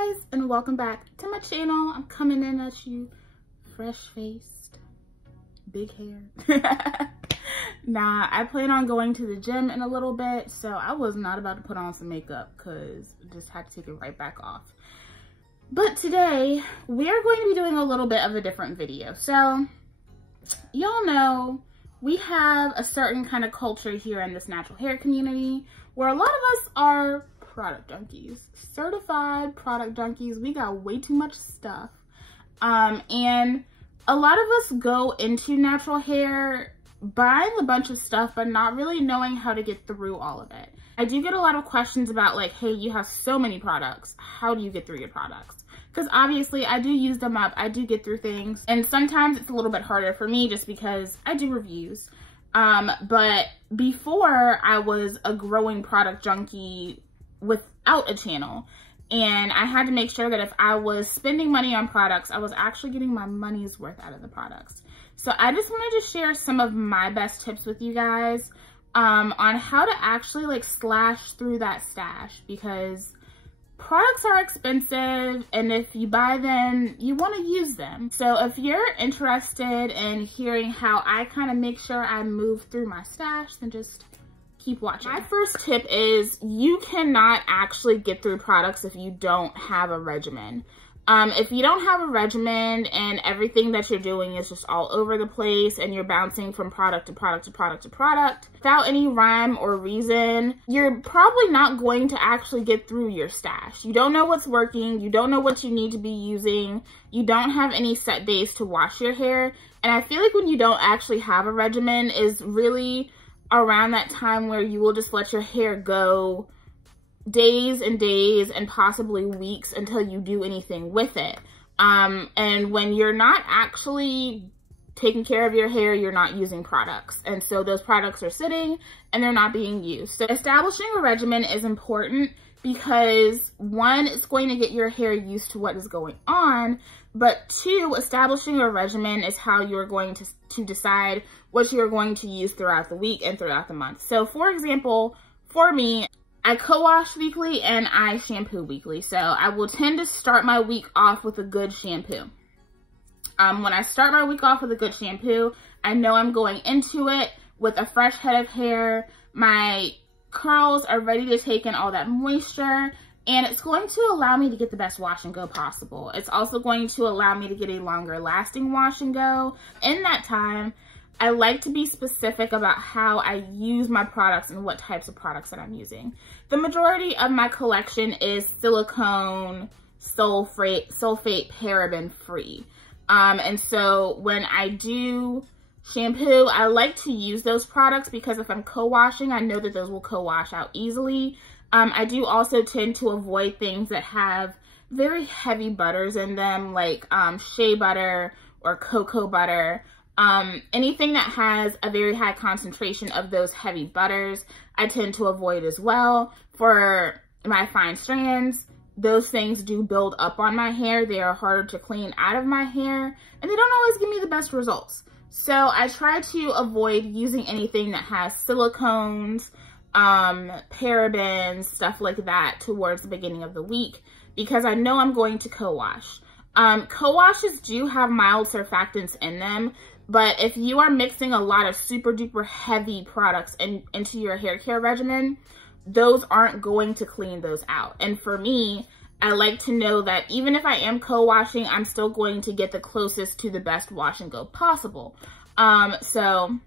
Hi guys, and welcome back to my channel. I'm coming in at you fresh-faced, big hair. Nah, I plan on going to the gym in a little bit, so I was not about to put on some makeup because I just had to take it right back off. But today, we are going to be doing a little bit of a different video. So, y'all know we have a certain kind of culture here in this natural hair community where a lot of us are product junkies, certified product junkies. We got way too much stuff. And a lot of us go into natural hair buying a bunch of stuff, but not really knowing how to get through all of it. I do get a lot of questions about like, hey, you have so many products. How do you get through your products? Because obviously I do use them up. I do get through things. And sometimes it's a little bit harder for me just because I do reviews. But before I was a growing product junkie without a channel, and I had to make sure that if I was spending money on products, I was actually getting my money's worth out of the products. So I just wanted to share some of my best tips with you guys on how to actually like slash through that stash, because products are expensive, and if you buy them, you want to use them. So if you're interested in hearing how I kind of make sure I move through my stash, then just keep watching. My first tip is you cannot actually get through products if you don't have a regimen. If you don't have a regimen and everything that you're doing is just all over the place and you're bouncing from product to product to product to product without any rhyme or reason, you're probably not going to actually get through your stash. You don't know what's working. You don't know what you need to be using. You don't have any set days to wash your hair. And I feel like when you don't actually have a regimen is really around that time where you will just let your hair go days and days and possibly weeks until you do anything with it. And when you're not actually taking care of your hair, you're not using products. And so those products are sitting and they're not being used. So establishing a regimen is important because one, it's going to get your hair used to what is going on, but two, establishing a regimen is how you're going to decide what you're going to use throughout the week and throughout the month. So for example, for me, I co-wash weekly and I shampoo weekly. So I will tend to start my week off with a good shampoo. When I start my week off with a good shampoo, I know I'm going into it with a fresh head of hair. My curls are ready to take in all that moisture, and it's going to allow me to get the best wash and go possible. It's also going to allow me to get a longer lasting wash and go. In that time, I like to be specific about how I use my products and what types of products that I'm using. The majority of my collection is silicone, sulfate, paraben free. And so when I do shampoo, I like to use those products because if I'm co-washing, I know that those will co-wash out easily. I do also tend to avoid things that have very heavy butters in them, like shea butter or cocoa butter. Anything that has a very high concentration of those heavy butters, I tend to avoid as well. For my fine strands, those things do build up on my hair. They are harder to clean out of my hair, and they don't always give me the best results. So I try to avoid using anything that has silicones, parabens, stuff like that towards the beginning of the week, because I know I'm going to co-wash. Co-washes do have mild surfactants in them, but if you are mixing a lot of super duper heavy products into your hair care regimen, those aren't going to clean those out. And for me, I like to know that even if I am co-washing, I'm still going to get the closest to the best wash and go possible. So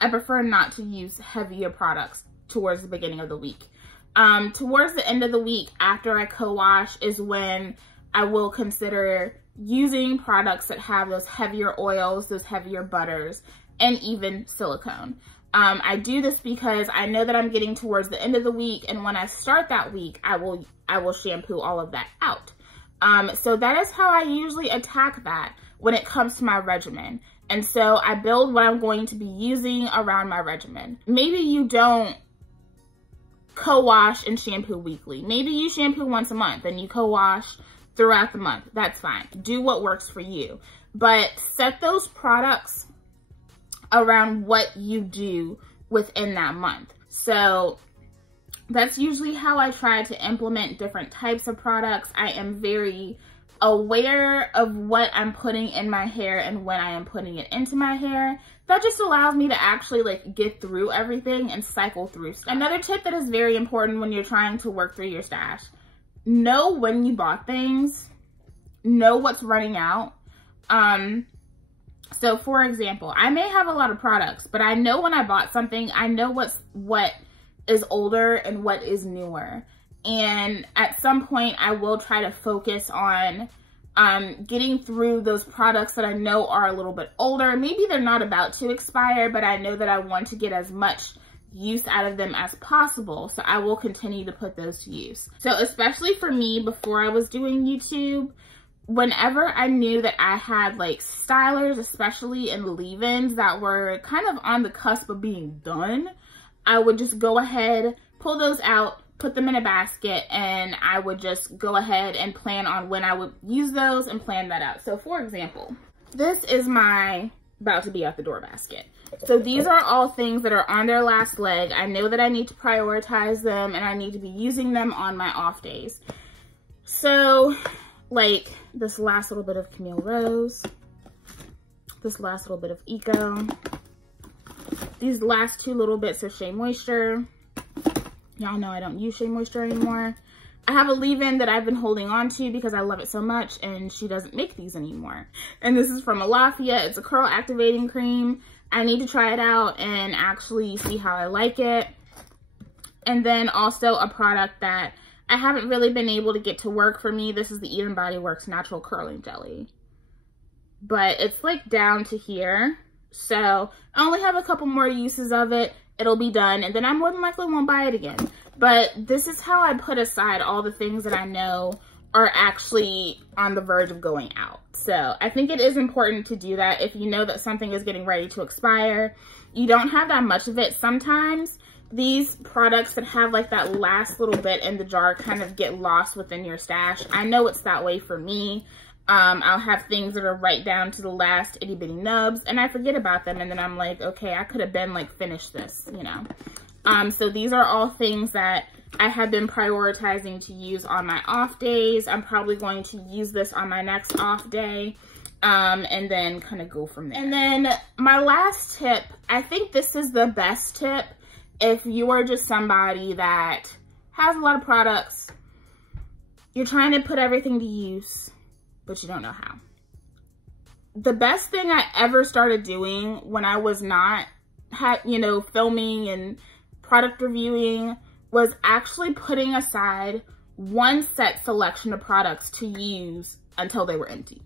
I prefer not to use heavier products towards the beginning of the week. Towards the end of the week, after I co-wash, is when I will consider using products that have those heavier oils, those heavier butters, and even silicone. I do this because I know that I'm getting towards the end of the week, and when I start that week, I will shampoo all of that out. So that is how I usually attack that when it comes to my regimen. And so I build what I'm going to be using around my regimen. Maybe you don't co-wash and shampoo weekly. Maybe you shampoo once a month and you co-wash throughout the month. That's fine. Do what works for you. But set those products around what you do within that month. So that's usually how I try to implement different types of products. I am very aware of what I'm putting in my hair and when I am putting it into my hair. That just allows me to actually like get through everything and cycle through stuff. Another tip that is very important when you're trying to work through your stash: know when you bought things, know what's running out. So for example, I may have a lot of products, but I know when I bought something, I know what is older and what is newer. And at some point I will try to focus on getting through those products that I know are a little bit older. Maybe they're not about to expire, but I know that I want to get as much use out of them as possible. So I will continue to put those to use. So especially for me, before I was doing YouTube, whenever I knew that I had like stylers, especially in leave-ins that were kind of on the cusp of being done, I would just go ahead, pull those out, put them in a basket, and I would just go ahead and plan on when I would use those and plan that out. So for example, this is my about to be out the door basket. So these are all things that are on their last leg. I know that I need to prioritize them and I need to be using them on my off days. So like this last little bit of Camille Rose, this last little bit of Eco, these last two little bits of Shea Moisture. Y'all know I don't use Shea Moisture anymore. I have a leave-in that I've been holding on to because I love it so much, and she doesn't make these anymore. And this is from Alafia. It's a curl activating cream. I need to try it out and actually see how I like it. And then also a product that I haven't really been able to get to work for me. This is the Even Body Works Natural Curling Jelly. But it's like down to here. So I only have a couple more uses of it. It'll be done, and then I more than likely won't buy it again. But this is how I put aside all the things that I know are actually on the verge of going out. So I think it is important to do that. If you know that something is getting ready to expire, you don't have that much of it. Sometimes these products that have like that last little bit in the jar kind of get lost within your stash. I know it's that way for me. I'll have things that are right down to the last itty bitty nubs and I forget about them, and then I'm like, okay, I could have been like finished this, you know. So these are all things that I have been prioritizing to use on my off days. I'm probably going to use this on my next off day, and then kind of go from there. And then my last tip, I think this is the best tip if you are just somebody that has a lot of products, you're trying to put everything to use, but you don't know how. The best thing I ever started doing when I was not, filming and product reviewing was actually putting aside one set selection of products to use until they were empty.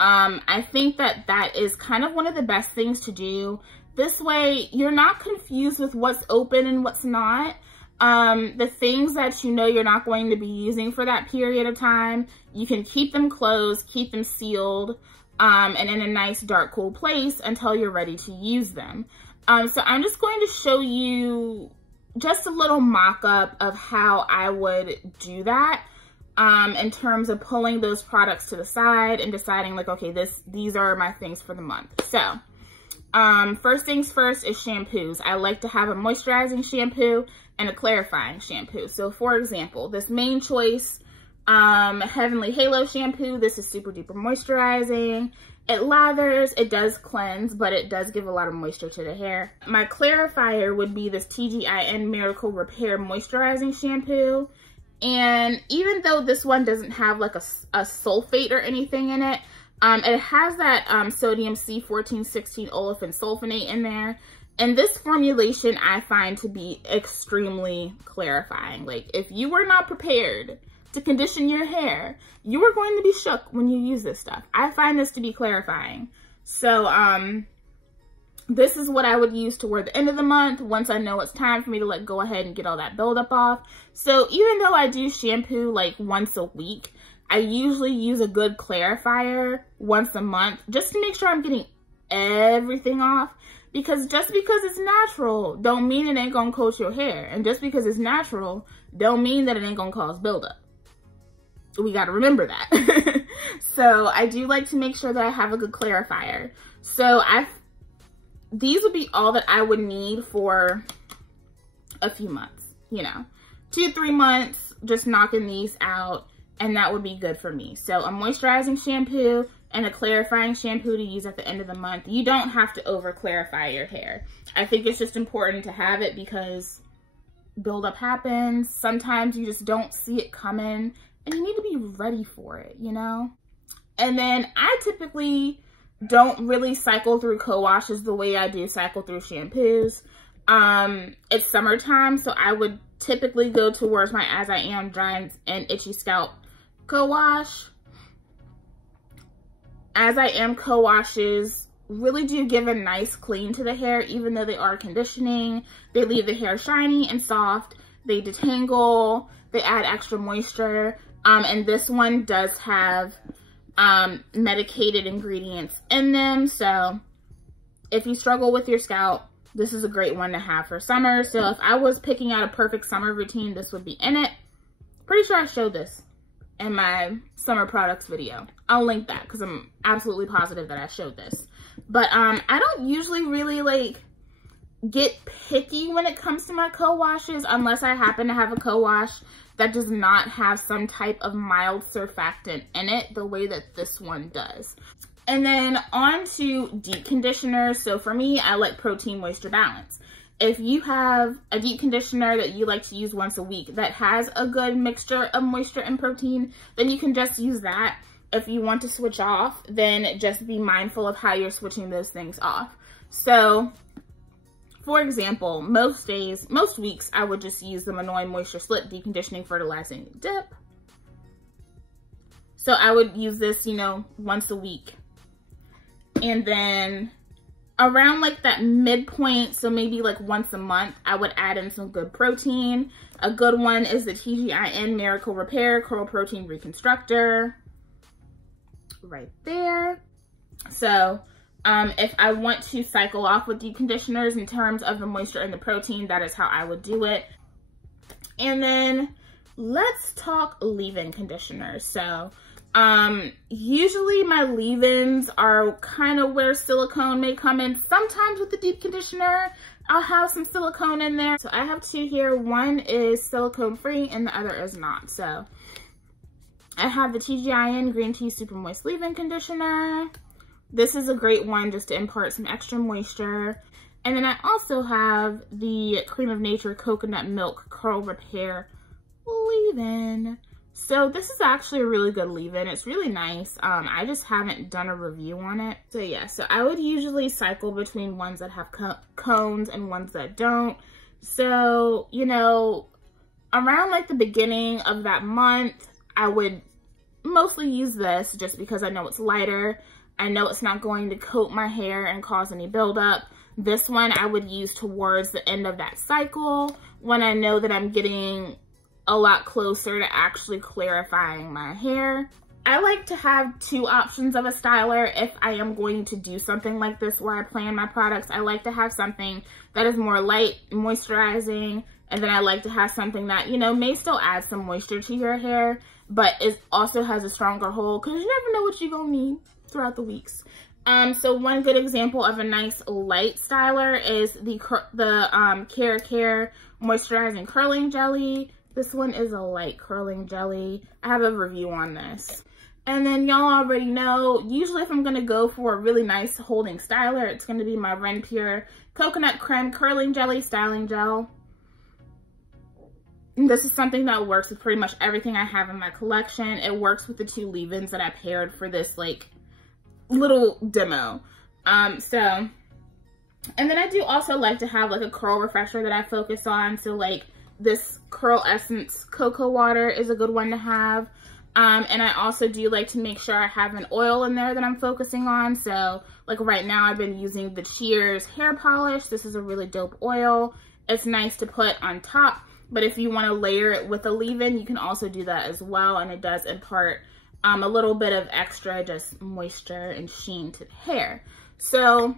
I think that that is kind of one of the best things to do. This way, you're not confused with what's open and what's not. The things that you know you're not going to be using for that period of time, you can keep them closed, keep them sealed, and in a nice, dark, cool place until you're ready to use them. So I'm just going to show you just a little mock-up of how I would do that in terms of pulling those products to the side and deciding like, okay, these are my things for the month. So first things first is shampoos. I like to have a moisturizing shampoo and a clarifying shampoo. So for example, this Main Choice Heavenly Halo shampoo, this is super duper moisturizing. It lathers, it does cleanse, but it does give a lot of moisture to the hair. My clarifier would be this TGIN Miracle Repair Moisturizing Shampoo. And even though this one doesn't have like a sulfate or anything in it, it has that sodium C1416 olefin sulfonate in there. And this formulation I find to be extremely clarifying. Like if you were not prepared to condition your hair, you are going to be shook when you use this stuff. I find this to be clarifying. So this is what I would use toward the end of the month once I know it's time for me to like go ahead and get all that buildup off. So even though I do shampoo like once a week, I usually use a good clarifier once a month just to make sure I'm getting everything off. Because just because it's natural don't mean it ain't gonna coat your hair. And just because it's natural don't mean that it ain't gonna cause buildup. We gotta remember that. So I do like to make sure that I have a good clarifier. So these would be all that I would need for a few months. you know, 2-3 months, just knocking these out, and that would be good for me. So a moisturizing shampoo and a clarifying shampoo to use at the end of the month. You don't have to over clarify your hair. I think it's just important to have it because buildup happens. Sometimes you just don't see it coming and you need to be ready for it, you know? And then I typically don't really cycle through co-washes the way I do cycle through shampoos. It's summertime, so I would typically go towards my As I Am Dry and Itchy Scalp co-wash. As I Am co-washes really do give a nice clean to the hair, even though they are conditioning. They leave the hair shiny and soft. They detangle. They add extra moisture. And this one does have medicated ingredients in them. So if you struggle with your scalp, this is a great one to have for summer. So if I was picking out a perfect summer routine, this would be in it. Pretty sure I showed this in my summer products video. I'll link that because I'm absolutely positive that I showed this. But I don't usually really like get picky when it comes to my co-washes unless I happen to have a co-wash that does not have some type of mild surfactant in it the way that this one does. And then on to deep conditioners. So for me, I like Protein Moisture Balance. If you have a deep conditioner that you like to use once a week that has a good mixture of moisture and protein, then you can just use that. If you want to switch off, then just be mindful of how you're switching those things off. So, for example, most weeks, I would just use the Minoy Moisture Slip Deep Conditioning Fertilizing Dip. So I would use this, you know, once a week. And then around like that midpoint, so maybe like once a month, I would add in some good protein. A good one is the TGIN Miracle Repair Curl Protein Reconstructor. Right there. So if I want to cycle off with deep conditioners in terms of the moisture and the protein, that is how I would do it. And then let's talk leave-in conditioners. So usually my leave-ins are kind of where silicone may come in. Sometimes with the deep conditioner, I'll have some silicone in there. So I have two here. One is silicone free and the other is not. So I have the TGIN Green Tea Super Moist Leave-In Conditioner. This is a great one just to impart some extra moisture. And then I also have the Cream of Nature Coconut Milk Curl Repair Leave-In. So this is actually a really good leave-in. It's really nice. I just haven't done a review on it. So yeah, so I would usually cycle between ones that have cones and ones that don't. So, you know, around like the beginning of that month, I would mostly use this just because I know it's lighter. I know it's not going to coat my hair and cause any buildup. This one I would use towards the end of that cycle when I know that I'm getting a lot closer to actually clarifying my hair. I like to have two options of a styler if I am going to do something like this where I plan my products. I like to have something that is more light, moisturizing, and then I like to have something that, you know, may still add some moisture to your hair, but it also has a stronger hold because you never know what you're gonna need throughout the weeks. So one good example of a nice light styler is the Care Moisturizing Curling Jelly. This one is a light curling jelly. I have a review on this. And then y'all already know, usually if I'm gonna go for a really nice holding styler, it's gonna be my Ren Pure Coconut Creme Curling Jelly Styling Gel. And this is something that works with pretty much everything I have in my collection. It works with the two leave-ins that I paired for this like little demo. And then I do also like to have like a curl refresher that I focus on. So like this Curl Essence Cocoa Water is a good one to have. And I also do like to make sure I have an oil in there that I'm focusing on. So like right now I've been using the Cheers hair polish. This is a really dope oil. It's nice to put on top, but if you want to layer it with a leave-in, you can also do that as well. And it does impart a little bit of extra just moisture and sheen to the hair. So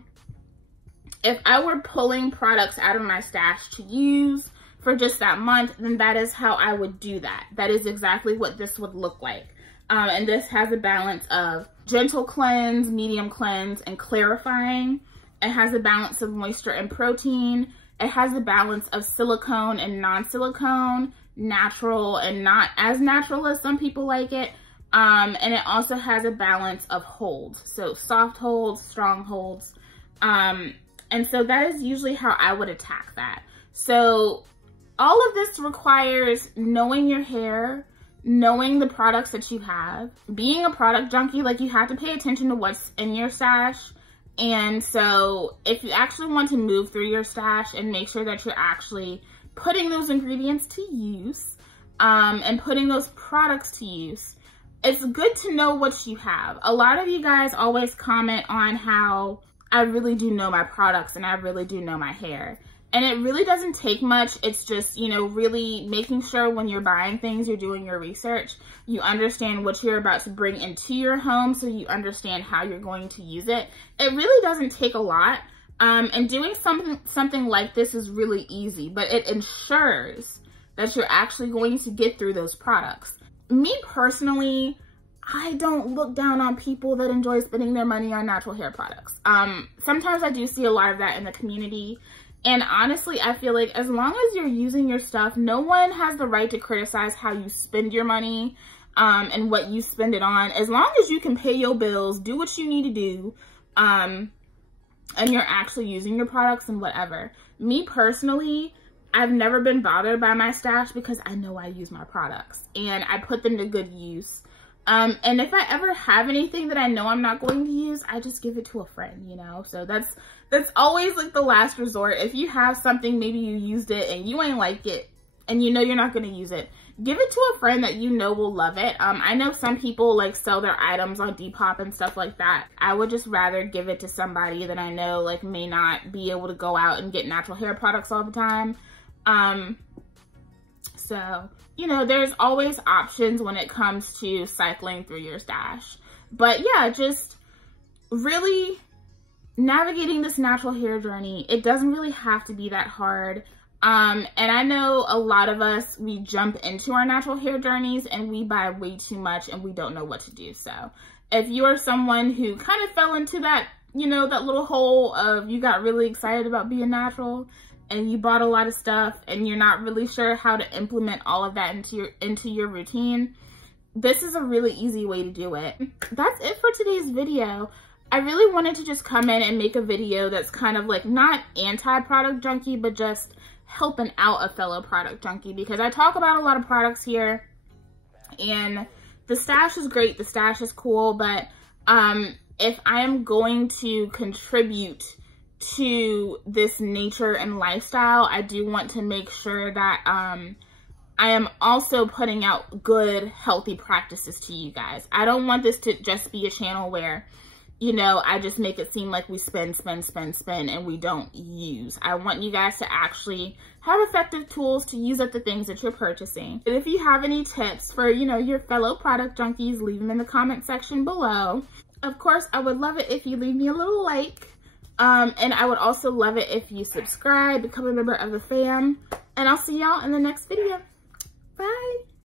if I were pulling products out of my stash to use for just that month, then that is how I would do that. That is exactly what this would look like. And this has a balance of gentle cleanse, medium cleanse, and clarifying. It has a balance of moisture and protein. It has a balance of silicone and non-silicone, natural and not as natural as some people like it. And it also has a balance of holds. So soft holds, strong holds. And so that is usually how I would attack that. So all of this requires knowing your hair, knowing the products that you have. Being a product junkie, like, you have to pay attention to what's in your stash. And so if you actually want to move through your stash and make sure that you're actually putting those ingredients to use, and putting those products to use, it's good to know what you have. A lot of you guys always comment on how I really do know my products and I really do know my hair. And it really doesn't take much. It's just, you know, really making sure when you're buying things, you're doing your research. You understand what you're about to bring into your home, so you understand how you're going to use it. It really doesn't take a lot. And doing something like this is really easy, but it ensures that you're actually going to get through those products. Me personally, I don't look down on people that enjoy spending their money on natural hair products. Sometimes I do see a lot of that in the community. And honestly, I feel like as long as you're using your stuff, no one has the right to criticize how you spend your money, and what you spend it on. As long as you can pay your bills, do what you need to do, and you're actually using your products and whatever. Me personally, I've never been bothered by my stash because I know I use my products and I put them to good use. And if I ever have anything that I know I'm not going to use, I just give it to a friend, you know? So that's always like the last resort. If you have something, maybe you used it and you ain't like it and you know you're not going to use it, give it to a friend that you know will love it. I know some people like sell their items on Depop and stuff like that. I would just rather give it to somebody that I know like may not be able to go out and get natural hair products all the time. So, you know, there's always options when it comes to cycling through your stash. But yeah, just really navigating this natural hair journey, it doesn't really have to be that hard. And I know a lot of us, we jump into our natural hair journeys and we buy way too much and we don't know what to do. So if you are someone who kind of fell into that, you know, that little hole of you got really excited about being natural and you bought a lot of stuff and you're not really sure how to implement all of that into your routine, this is a really easy way to do it. That's it for today's video. I really wanted to just come in and make a video that's kind of like not anti-product junkie, but just helping out a fellow product junkie, because I talk about a lot of products here and the stash is great, the stash is cool, but if I am going to contribute to this nature and lifestyle, I do want to make sure that I am also putting out good, healthy practices to you guys. I don't want this to just be a channel where, you know, I just make it seem like we spend and we don't use. I want you guys to actually have effective tools to use at the things that you're purchasing. And if you have any tips for, you know, your fellow product junkies, leave them in the comment section below. Of course, I would love it if you leave me a little like. And I would also love it if you subscribe, become a member of the fam, and I'll see y'all in the next video. Bye.